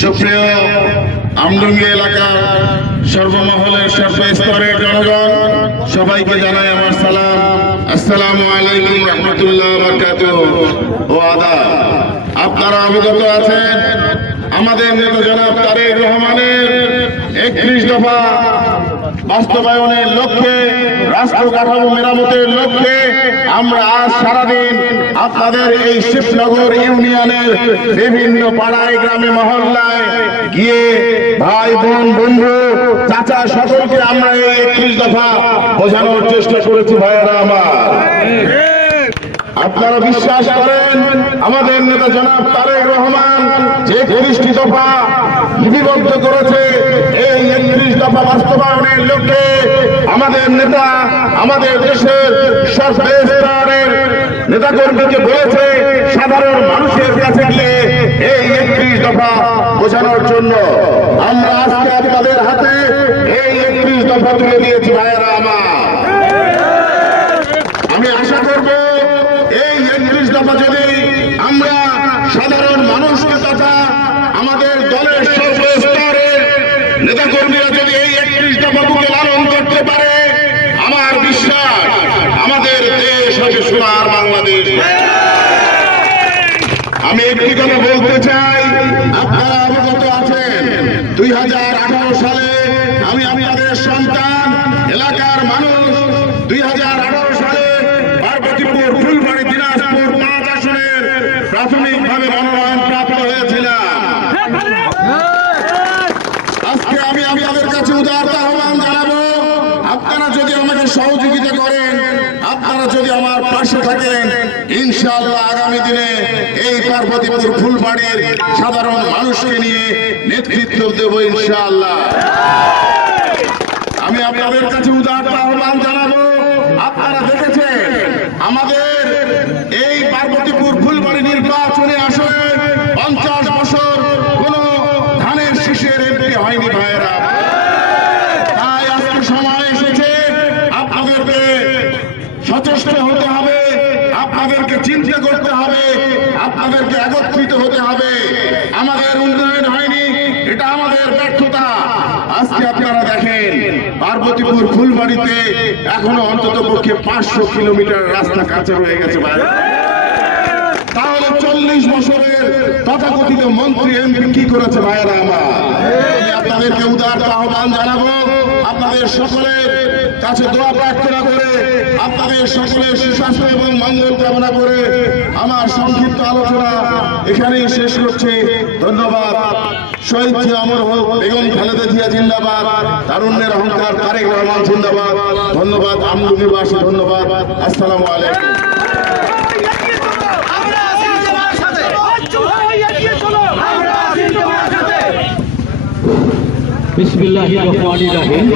সুপ্রিয় আমডুঙ্গি এলাকার সর্বমহলের সর্বস্তরের জনগণ, সবাইকে জানাই আমার সালাম। আসসালামু আলাইকুম রহমতুল্লাহ বারাকাতুহু ও আদাব। আপনারা অবগত আছেন আমাদের নেতা জনাব তারেক রহমানের 31 দফা বাস্তবায়নের লক্ষ্যে, রাষ্ট্র কাঠামো মেরামতের লক্ষ্যে আমরা আজ সারাদিন আপনাদের এই শিবনগর ইউনিয়নের বিভিন্ন পাড়ায় গ্রামে মহল্লায় গিয়ে ভাই বোন বন্ধু চাচা সকলকে আমরা এই 31 দফা বোঝানোর চেষ্টা করেছি। ভাইয়েরা আমার, আপনারা বিশ্বাস করেন আমাদের নেতা জনাব তারেক রহমান যে 30টি দফা লিপিবদ্ধ করেছে, এই 31 দফা বাস্তবায়নের লক্ষ্যে আমাদের নেতা আমাদের দেশের সর্বস্তরের নেতাকর্মীকে বলেছে সাধারণ মানুষের কাছে গিয়ে এই 31 দফা বোঝানোর জন্য। আমরা আজকে আপনাদের হাতে এই 31 দফা তুলে দিয়েছি। ভাইয়েরা আমার, আমি আশা করব এই 31 দফা যদি আমরা সাধারণ মানুষকে তথা আমাদের দলের সর্বস্তরের নেতাকর্মীরা যদি এই 31 দফা বুকে লালন করতে পারে, আমার বিশ্বাস আমাদের দেশ হবে সোনার বাংলাদেশ। আমি একটি কথা বলতে চাই, আপনারা অবগত আছেন 2018 সালে আমি আপনাদের সন্তান এলাকার মানুষ 2018 সালে পার্বতীপুর ফুলবাড়ি দিনাজপুর 5 আসনের প্রাথমিকভাবে মনোনয়ন প্রাপ্ত হয়েছিলাম। আজকে আমি আপনাদের কাছে উদার আহ্বান জানাবো, আপনারা যদি আমাকে সহযোগিতা করেন, আপনারা যদি আমার পাশে থাকেন, ইনশাআল্লাহ আগামী দিনে এই পার্বতীপুর ফুলবাড়ির সাধারণ মানুষকে নিয়ে নেতৃত্ব দেব ইনশাআল্লাহ। আমি আপনাদের কাছে উদার আহ্বান জানাবো, আপনারা দেখেছেন আমাদের এই পার্বতীপুর ফুলবাড়ি নির্বাচনী আসনে 50 বছর কোন ধানের শীষের এমপি হয়নি। ভাইয়েরা, তাই আজকে সময় এসেছে আপনাদেরকে সচেষ্ট হতে হবে, আপনাদেরকে চিন্তা করতে হবে, আপনাদেরকে একত্রিত হতে হবে। আমাদের উন্নয়ন হয়নি, এটা আমাদের ব্যর্থতা। আজকে আপনারা দেখেন পার্বতীপুর ফুলবাড়িতে এখনো অন্তত পক্ষে 500 কিলোমিটার রাস্তা কাঁচা রয়ে গেছে। তাহলে 40 বছরের তথাকথিত মন্ত্রী এমপি কি করেছে? ভাইয়েরা আমার, আমি আপনাদেরকে উদার আহ্বান জানাবো, আপনাদের সকলের কাছে দোয়া প্রার্থনা করে, আপনাদের সকলের সুস্বাস্থ্য এবং মঙ্গল কামনা করে আমার সংক্ষিপ্ত আলোচনা এখানেই শেষ করছি। ধন্যবাদ। শহীদ জিয়া অমর হোক, বেগম খালেদা জিয়া জিন্দাবাদ, তারুণ্যের অহংকার তারেক রহমান জিন্দাবাদ। ধন্যবাদ আমডুঙ্গিবাসী, ধন্যবাদ। আসসালামু আলাইকুম। বিসমিল্লাহির রহমানির রহিম।